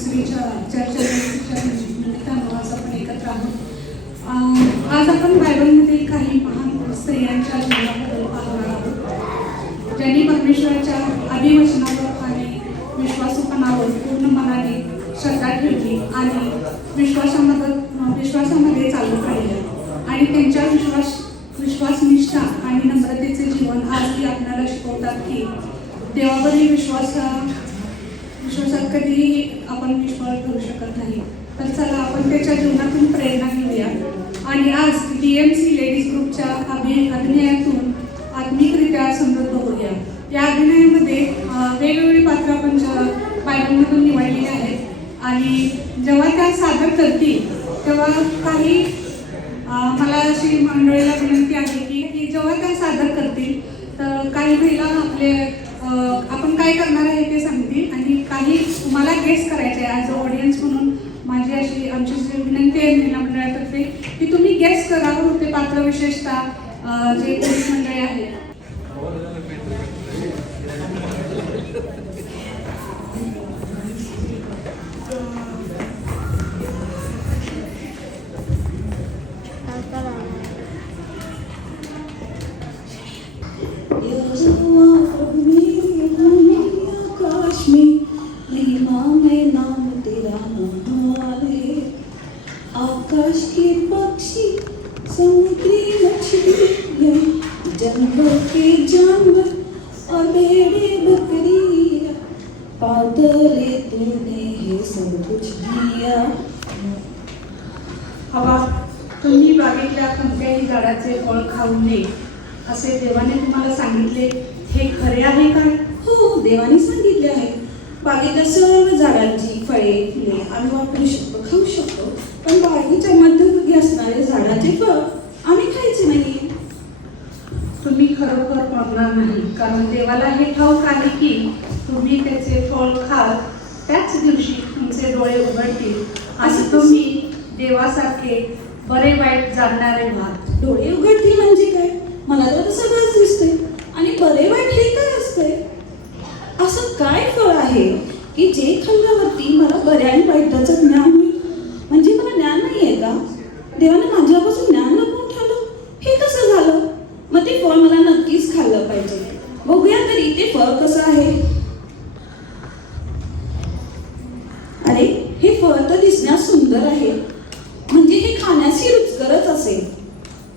तिसरीच्या चर्चेच्या निमित्तानं आज आपण एकत्र आहोत. आज आपण बायबलमध्ये काही महान स्त्रियांच्या जीवनाबद्दल पाहणार आहोत, ज्यांनी परमेश्वराच्या अभिवचनावर आणि विश्वासूपणावर पूर्ण मनाने श्रद्धा ठेवली आणि विश्वासामध्ये चालत राहिले आणि त्यांच्या विश्वासनिष्ठा आणि नम्रतेचे जीवन आजही आपल्याला शिकवतात की देवावरील विश्वासात कधीही आपण विश्वास करू शकत नाही. तर चला आपण त्याच्या जीवनातून प्रेरणा घेऊया आणि आज DMC लेडीज ग्रुपच्या अभिनयातून आत्मिकरित्या समृद्ध होऊया. या अभिनयामध्ये वेगवेगळी पात्र आपण बायबलमधून निवडलेली आहेत आणि जेव्हा त्या सादर करतील तेव्हा काही मला अशी मंडळीला विनंती आहे की जेव्हा त्या सादर करतील तर काही महिला आपण काय करणार आहे ते सांगतील आणि काही तुम्हाला गेस करायचे आहे. ॲज अ ऑडियन्स म्हणून माझी आमची विनंती आहे महिला मंडळातर्फे की तुम्ही गेस करावं ते पात्र, विशेषतः जे पुरुष मंडळी आहेत. आकाश के पक्षी, समुद्री मछलियाँ, जंगल के जानवर और भेड़े बकरियाँ, पादले तूने हे सब कुछ दिया. हवा तुम्ही बागेतल्या कोणत्याही झाडाचे फळ खाऊ नये असे देवाने तुम्हाला सांगितले, हे खरे आहे का? हो, देवाने सांगितले आहे. बागेतल्या सर्व झाडांची फळे फुले आम्ही वापरू शकतो, खाऊ शकतो, पण बागेच्या मध्यभागी असणारे झाडाचे फळ आम्ही खायचे नाही. तुम्ही खरोखर मरणार नाही, कारण देवाला हे ठाऊक आहे की तुम्ही त्याचे फळ खाल त्याच दिवशी तुमचे डोळे उघडतील आणि तुम्ही देवासारखे बरे वाईट जाणणारे व्हाल. डोळे उघडतील म्हणजे काय? मला तर सगळंच दिसतंय आणि बरे वाईट हे काय असतंय? असं काय फळ आहे की जे खाल्ल्यावरती मला बऱ्या आणि वाईटाचं ज्ञान होईल? म्हणजे मला ज्ञान नाही आहे का? देवाने माझ्यापासून ज्ञान लपवून ठेवलं, हे कसं झालं? मग ते फळ मला नक्कीच खाल्लं पाहिजे. बघूया तरी ते फळ कसं आहे. अरे, हे फळ तर दिसण्यास सुंदर आहे, म्हणजे हे खाण्याची रुचकरच असेल.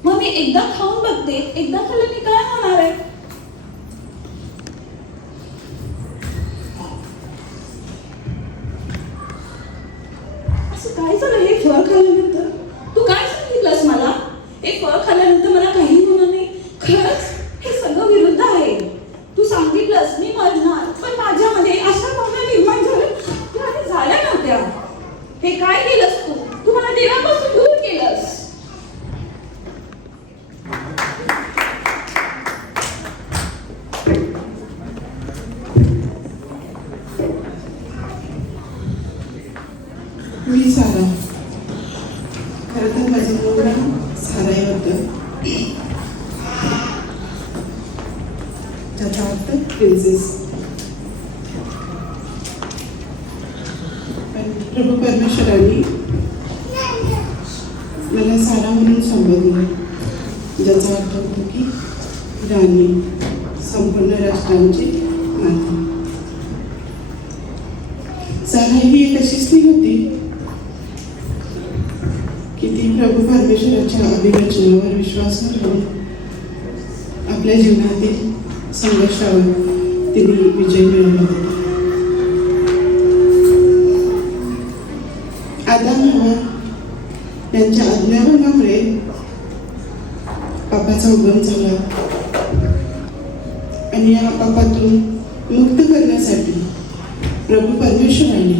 मग मी एकदा खाऊन बघते, एकदा खाल्ल्याने काय होणार आहे? काय झालं हे फळ खाल्ल्यानंतर? तू काय सांगितलंस मला? हे फळ खाल्ल्यानंतर मला काही होणार नाही. खरंच हे सगळं विरुद्ध आहे. तू सांगितलंस मी मरणार, पण माझ्यामध्ये अशा भावना निर्माण झाल्या नव्हत्या. हे काय केलंस तू? तू मला देवापासून दूर केलंस. मी सारा. खरं तर माझं मूळ नाव सारा होतं, त्याचा अर्थ प्रिन्सेस. पण प्रभू परमेश्वरांनी मला सारा म्हणून संबोधलं, ज्याचा अर्थ होतो की राणी, संपूर्ण राष्ट्रांची माता. सारा ही एक अशी स्त्री होती की ती प्रभू परमेश्वराच्या अभिवचनावर विश्वास ठेवून आपल्या जीवनातील संघर्षावर तिने विजय मिळवला होता. आदम हवा यांच्या आज्ञाभंगामुळे पापाचा उगम झाला आणि या पापातून मुक्त करण्यासाठी प्रभू परमेश्वराने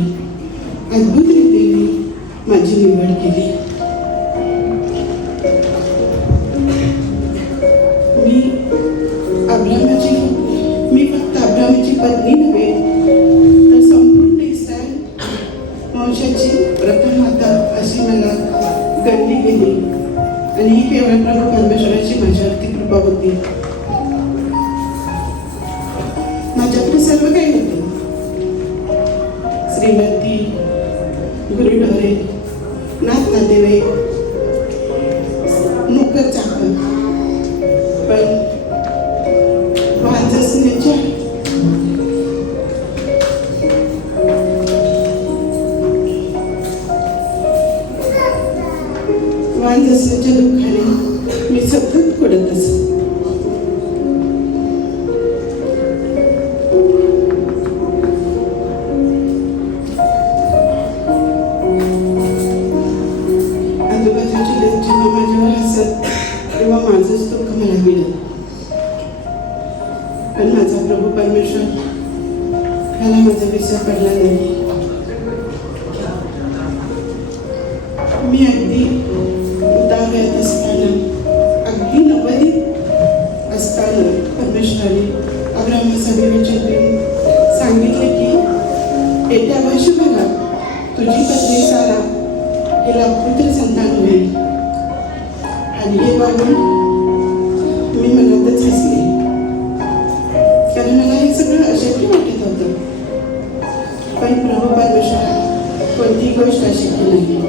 अद्भुत रीतीने माझी निवड केली. मी फक्त अब्रामाची पत्नी नव्हे तर संपूर्ण इस्रायल वंशाची प्रथम माता अशी मला गणली गेली आणि ही केवळ प्रभू परमेश्वराची माझ्यावरती कृपा होती. माझ्याकडे सर्व काही होते, श्रीमंती, गुरुढोरे, नात नातेवाईक, नोकर चाकर, पण वाजसण्याच्या दुःखाने मी सतत पडत असे. आजूबाजूची लोक जेव्हा माझ्यावर हसत तेव्हा माझंच दुःख मला गेलं. पण माझा प्रभू परमेश्वर ह्याला माझा विसर पडला नाही. मी अगदी उतावळ्यात असताना, अगदी नवदीत असताना परमेश्वराने अब्राहामास अभिवचन देऊन सांगितले की येत्या वर्षभरात तुझी पत्नी सारा हिला पुत्र संतान होईल. आणि हे बघून मी मनातच हसले, कारण मला हे सगळं अशक्य वाटत होतं. पण प्रभू परमेश्वराने कोणतीही गोष्ट अशक्य नाही.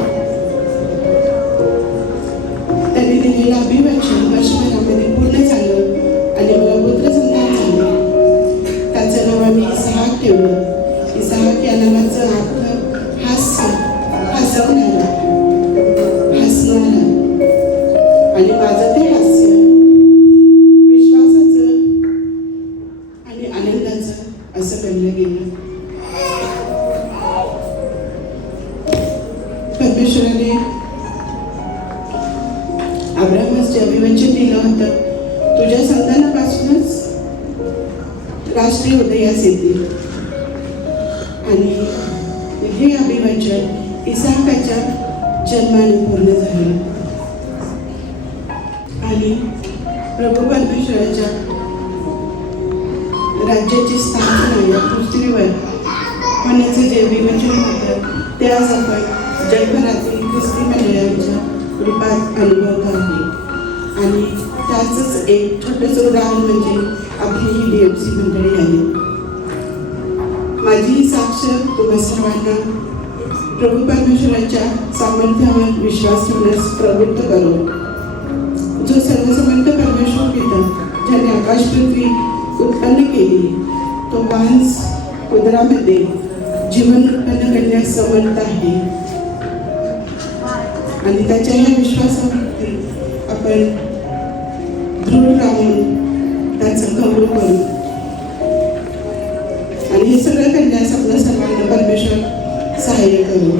त्यांनी दिलेलं अभिवचन वर्षभरामध्ये पूर्ण झालं आणि मला पुत्र संतान झाले. त्याचं नाव आम्ही इसहाक ठेवलं. इसहाक या नावाचा अर्थ हास्य, हसवणारा, हसणारा. आणि माझं ते हास्य विश्वासाचं आणि आनंदाचं असं बनलं गेलं. परमेश्वराने अब्राहामास जे अभिवचन दिलं होतं, तुझ्या संतानापासूनच राष्ट्रीय उदयास येतील. आणि हे अभिवचन इसहाकाच्या जन्माने पूर्ण झाले. आणि प्रभू परमेश्वराच्या राज्याची स्थापना या पृथ्वीवर होण्याचं जे अभिवचन होतं ते आज आपण जगभरातील ख्रिस्ती मंडळांच्या रूपात अनुभवत आहोत. आणि त्याचंच एक छोटंसं उदाहरण म्हणजे आपली ही DMC मंडळी आहे. माझी ही साक्ष तुम्हा सर्वांना प्रभू परमेश्वराच्या सामर्थ्यावर विश्वास ठेवण्यास प्रवृत्त करो. जो सर्वसमर्थ परमेश्वर पिता ज्याने आकाश पृथ्वी उत्पन्न केली, तो मांस उदरामध्ये जीवन उत्पन्न करण्यास समर्थ आहे. आणि त्याच्या ह्या विश्वासावरती आपण दृढ राहून त्याचा गौरव करू. आणि हे सगळं करण्यास आपल्या सर्वांना परमेश्वर सहाय्य करू.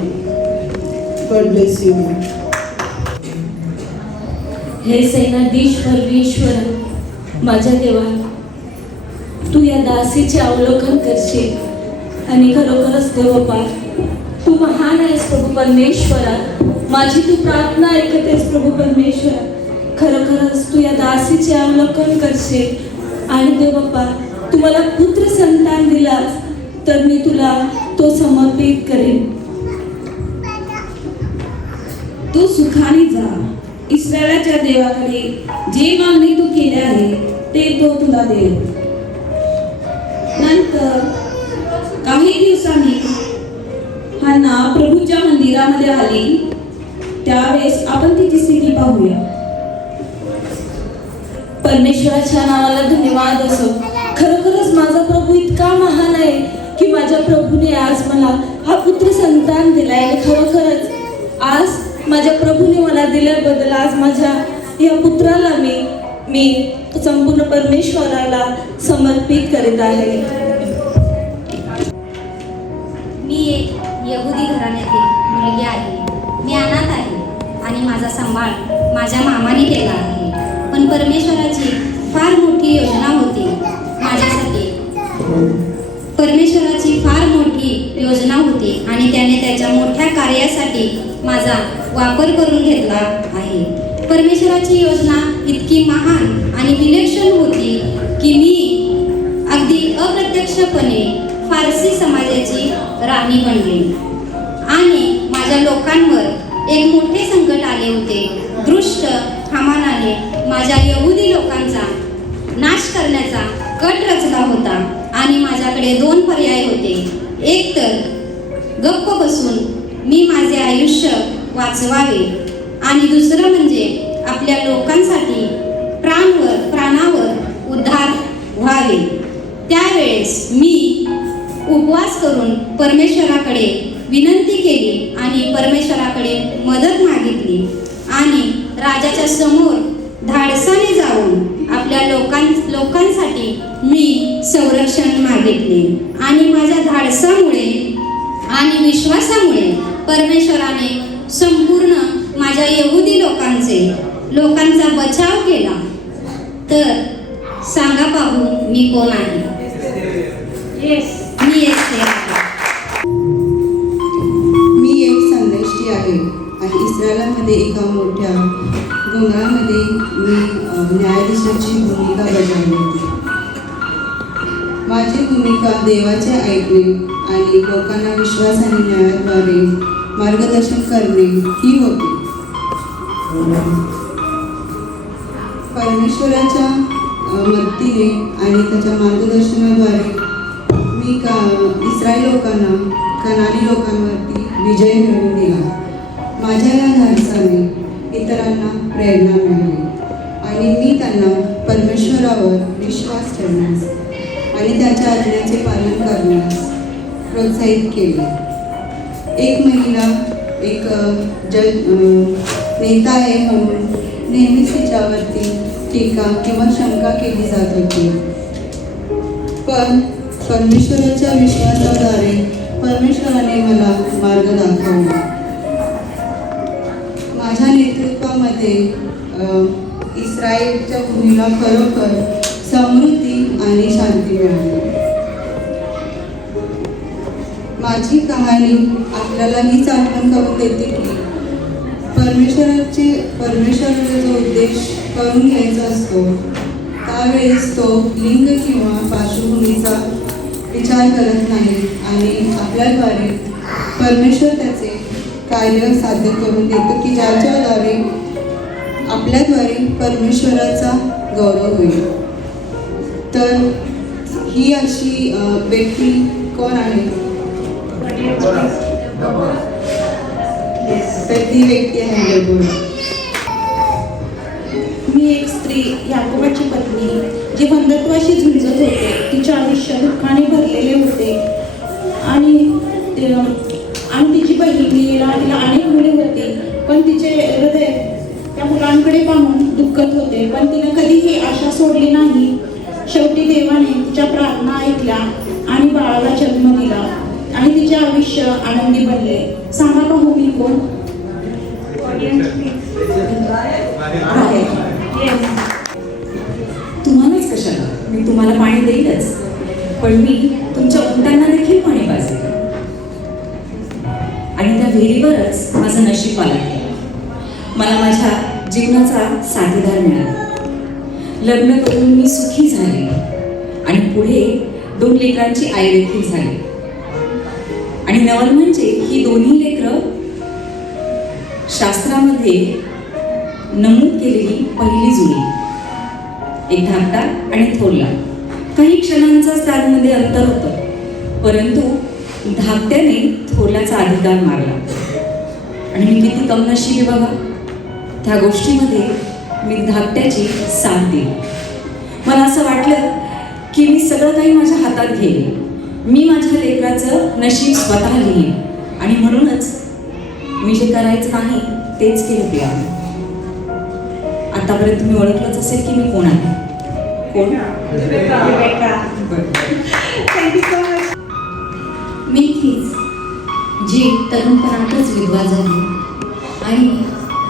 God bless you. हे सेनाधीश परमेश्वर, माझ्या देवा, तू या दासीचे अवलोकन करशील. आणि खरोखरच देवबापा, तू महान आहेस प्रभू परमेश्वरा. माझी तू प्रार्थना ऐकतेस प्रभू परमेश्वरा. खरोखरच तू या दासीचे अवलोकन करशील. आणि देवबापा, तू मला पुत्र संतान दिलास तर मी तुला तो समर्पित करेन. तू सुखाने जा. इस्रायलाच्या देवाकडे जे मागणी तू केले आहे ते तो तुला देईल. नंतर काही दिवसांनी हन्ना प्रभूच्या मंदिरामध्ये आली. त्यावेळेस आपण तिची स्थिती पाहूया. परमेश्वराच्या नावाला धन्यवाद असो. खरोखरच माझा प्रभू इतका महान आहे की माझ्या प्रभूने आज मला हा पुत्र संतान दिलाय. आणि खरोखरच आज माझ्या प्रभूने मला दिल्याबद्दल आज माझ्या या पुत्राला मी संपूर्ण परमेश्वराला समर्पित करीत आहे. मी एक यहुदी घराण्यातील मुलगी आहे. मी अनाथ आहे आणि माझा सांभाळ माझ्या मामाने केला आहे. पण परमेश्वराची फार मोठी योजना होती माझ्यासाठी. परमेश्वराची फार मोठी योजना होती आणि त्याने त्याच्या मोठ्या कार्यासाठी माझा वापर करून घेतला आहे. परमेश्वराची योजना इतकी महान आणि विलक्षण होती की मी अगदी अप्रत्यक्षपणे फारसी समाजाची राणी बनले. आणि माझ्या लोकांवर एक मोठे संकट आले होते. दुष्ट हामानाने माझ्या यहुदी लोकांचा नाश करण्याचा कट रचला होता. आणि माझ्याकडे दोन पर्याय होते. एक तर गप्प बसून मी माझे आयुष्य वाचवावे आणि दुसरं म्हणजे आपल्या लोकांसाठी प्राणावर उद्धार व्हावे. त्यावेळेस मी उपवास करून परमेश्वराकडे विनंती केली आणि परमेश्वराकडे मदत मागितली आणि राजाच्या समोर धाडसाने जाऊन आपल्या लोकांसाठी मी संरक्षण मागितले आणि माझ्या धाडसामुळे आणि विश्वासामुळे परमेश्वराने संपूर्ण माझ्या यहुदी लोकांचा बचाव केला. तर सांगा पाहू मी कोण आहे? मी येथे आहे. मी एक संदेष्टी आहे आणि इस्रायलामध्ये एका मोठ्या गोंधळामध्ये मी न्यायाधीशाची भूमिका बजावली होती. माझी भूमिका देवाचे ऐकणे आणि लोकांना विश्वास आणि न्यायाद्वारे मार्गदर्शन करणे ही होती. परमेश्वराच्या मदतीने आणि त्याच्या मार्गदर्शनाद्वारे मी इस्रायल लोकांना कनानी लोकांवरती विजय मिळवून दिला. माझ्या या धाडसाने इतरांना प्रेरणा मिळाली आणि मी त्यांना परमेश्वरावर विश्वास ठेवण्यास आणि त्याच्या आज्ञेचे पालन करण्यास प्रोत्साहित केले. एक महिला एक नेता आहे म्हणून नेहमीच तिच्यावरती टीका किंवा शंका केली जात होती. पण परमेश्वराच्या विश्वासाद्वारे परमेश्वराने मला मार्ग दाखवला. माझ्या नेतृत्वामध्ये इस्रायलच्या भूमीला खरोखर समृद्धी आणि शांती मिळाली. माझी कहाणी आपल्याला हीच आठवण करून देते की परमेश्वराचा जो उद्देश करून घ्यायचा असतो त्यावेळेस तो लिंग किंवा पार्श्वभूमीचा विचार करत नाही आणि आपल्याद्वारे परमेश्वर त्याचे कार्य साध्य करून देतो की ज्याच्याद्वारे आपल्याद्वारे परमेश्वराचा गौरव होईल. तर ही अशी व्यक्ती कोण आहे? तर ती व्यक्ती आहे डेबोरा. मी एक स्त्री, याकोबाची पत्नी, जी बंधत्वाशी झुंजत होते. तिचे आयुष्य दुःखाने भरलेले होते आणि तिची बहिणीला तिला अनेक मुले होती, पण तिचे हृदय त्या मुलांकडे पाहून दुःखत होते. पण तिने कधीही आशा सोडली नाही. शेवटी देवाने तिच्या प्रार्थना ऐकल्या आणि बाळाला जन्म दिला आणि तिचे आयुष्य आनंदी बनले. सांगा पाहू मी कोण? तुम्हालाच कशाला, मी तुम्हाला पाणी देईलच, पण मी तुमच्या उंटांना देखील पाणी पाजेल. आणि त्या विहिरीवरच माझं नशीब आलं. मला माझ्या जीवनाचा साथीदार मिळाला. लग्न करून मी सुखी झाले आणि पुढे 2 लेकरांची आई देखील झाली. आणि नवल म्हणजे ही दोन्ही लेकरं शास्त्रामध्ये नमूद केलेली पहिली जुळी, एक धाकटा आणि थोरला. काही क्षणांचाच त्यामध्ये अंतर होतं, परंतु धाकट्याने थोरल्याचा अधिकार मारला. आणि मी किती कमनशीब बघा, त्या गोष्टीमध्ये मी धाकट्याची साथ दिली. मला असं वाटलं की मी सगळं काही माझ्या हातात घेईन, मी माझ्या लेकराचं नशीब स्वतः लिहीन. आणि म्हणूनच मी जे करायचं नाही तेच केलं प्रिया. आतापर्यंत तुम्ही ओळखलंच असेल की मी कोण आहे. कोण? मी तीच जी तरुणपणातच विधवा झाली आणि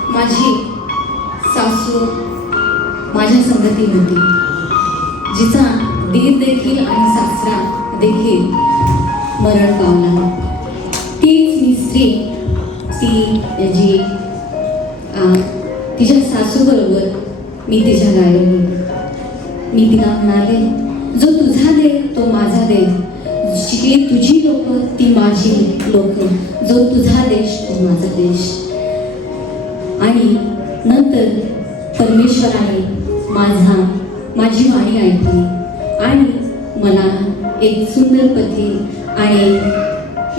माझी सासू माझ्या संगती होती, जिचा दीर देखील आणि सासरा देखील मरण पावला. तीच मी स्त्री, ती जी तिच्या सासूबरोबर मी तिच्या गायली. मी तिला म्हणाले, जो तुझा देव तो माझा देव, जी तुझी लोक ती माझी लोक, जो तुझा देश तो माझा देश. आणि नंतर परमेश्वराने माझी वाणी ऐकली आणि मला एक सुंदर पती आणि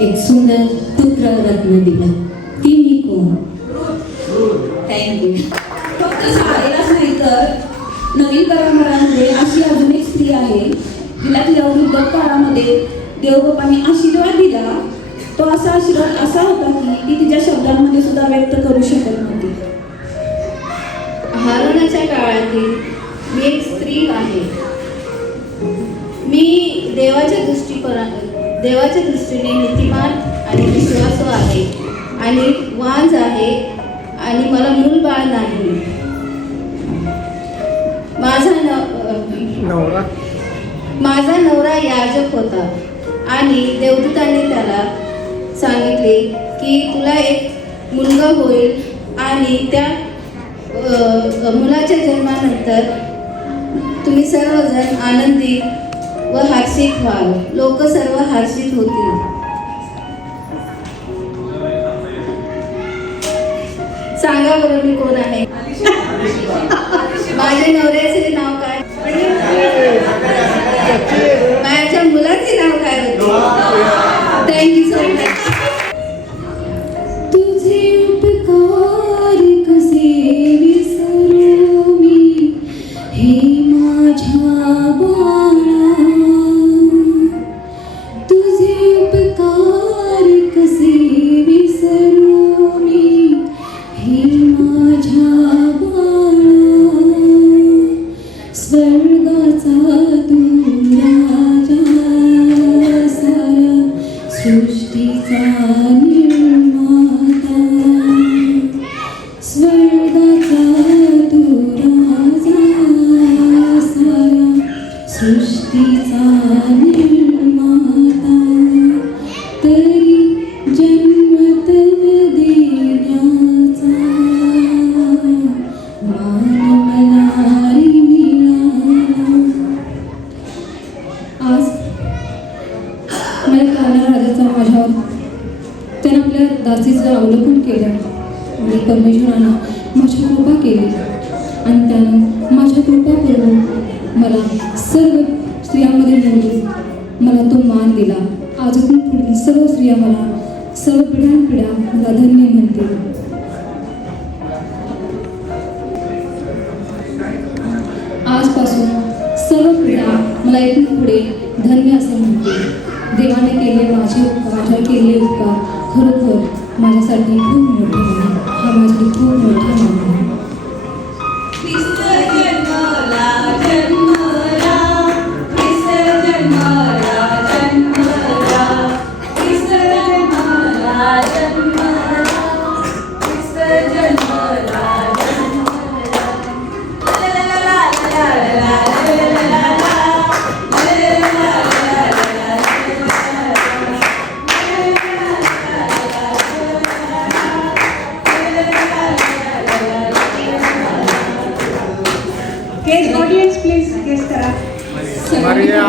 एक सुंदर पुत्र रत्न दिलं. ती मी कोण? थँक्यू. फक्त शाळेलाच नाही तर नवीन करारामध्ये अशी अजून एक स्त्री आहे जिला तिच्या वृद्ध काळामध्ये देवबापांनी आशीर्वाद दिला. तो असा आशीर्वाद असा होता की ती तिच्या शब्दांमध्ये सुद्धा व्यक्त करू शकत नव्हती. हारोनाच्या काळातील मी एक स्त्री आहे. मी देवाच्या दृष्टीने नीतिमान आणि विश्वासू आहे आणि वांज आहे आणि मला मूल बाळ नाही. माझा नवरा याजक होता आणि देवदूतांनी त्याला सांगितले की तुला एक मुलगा होईल आणि त्या मुलाच्या जन्मानंतर तुम्ही सर्वजण आनंदी व हर्षित व्हाल. लोक सर्व हर्षित होतील. सांगा बरं मी कोण आहे? माझ्या नवऱ्याचे नाव काय? माझ्या मुलाचे नाव काय होते? Thank you so much. तुझे उपकार कसे विसरू मी हे माझ्या बाळा. तुझे उपकार कसे विसरू मी हे माझ्या बाळा. स्वर्गाचा तू राजा सारा सृष्टीचा निर्माता. स्वर्गाचा तू राजा सारा सृष्टीचा निर्माता. तरी जन्म तव देण्याचा मान मला रे मिळाला. आज मला काना राजाचा माझ्यावर त्यानं आपल्या दासीचं अवलंबन केलं आणि परमेश्वरानं माझी कृपा केली आणि त्यानं माझ्या कृपापूर्वक मला सर्व स्त्रियांमध्ये निवडून मला तो मान दिला. आजून पुढील सर्व स्त्रिया मला सर्व पिढ्यानपिढ्या मला धन्य म्हणतील. आजपासून सर्व पिढ्या मला इथून पुढे धन्य असं म्हणतील. देवाने माझ्यावर केलेले उपकार खरोखर माझ्यासाठी खूप मोठे आहे. हा माझ्यासाठी खूप मोठा मान आहे. Guest audience, please, guest करा. Maria.